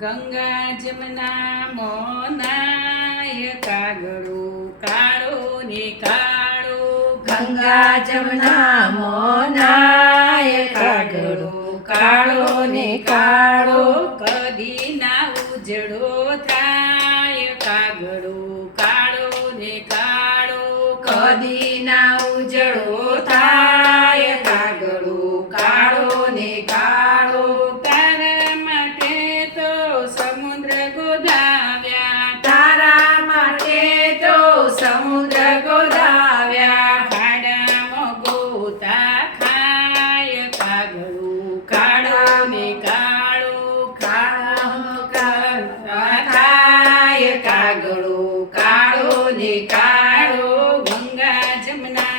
ગંગા જમના મોનાય કાગળો કાળો ને કાળો. ગંગા જમના મોનાય કાગડો કાળો ને કાળો. કદી ના ઉજળો થાય કાગળો કાળો ને કાળો. કદી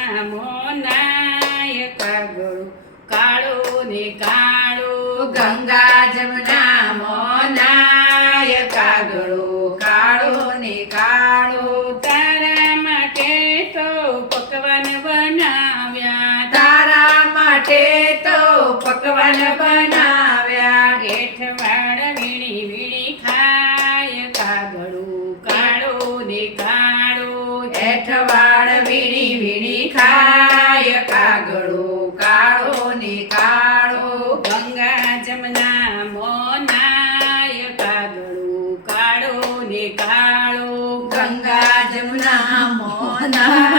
જમના મોનાય કાગળો કાળો ને કાળો. ગંગા જમના મોનાય કાગડો કાળો ને કાળો. તારા માટે તો પકવાન બનાવ્યા. તારા માટે તો પકવાન બનાવ્યા ખાય કાગડો કાળો ને કાળો. ગંગા જમના મોનાય કાગળો, કાળો ને કાળો. ગંગા જમના મોનાય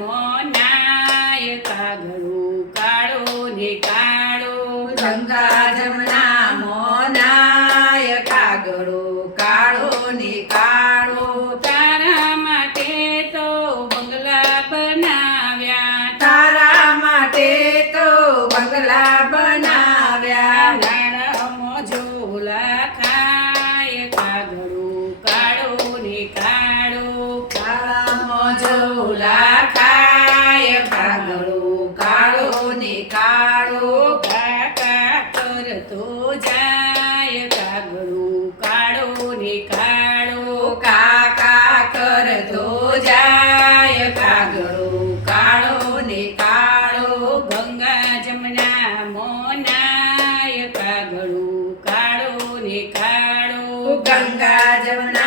મોનાય કાગળો કાળો ને કાળો. ગંગા જમના ઝોલા ખાય કાળો ને કાળો કાકા કરતો જાય. કાગળો કાળો ને કાળો ગંગા જમના મોનાય. કાગળો કાળો ને કાળો ગંગા જમના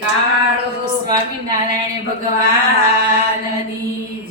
કાળો સ્વામિનારાયણ ભગવાન ભગવાનની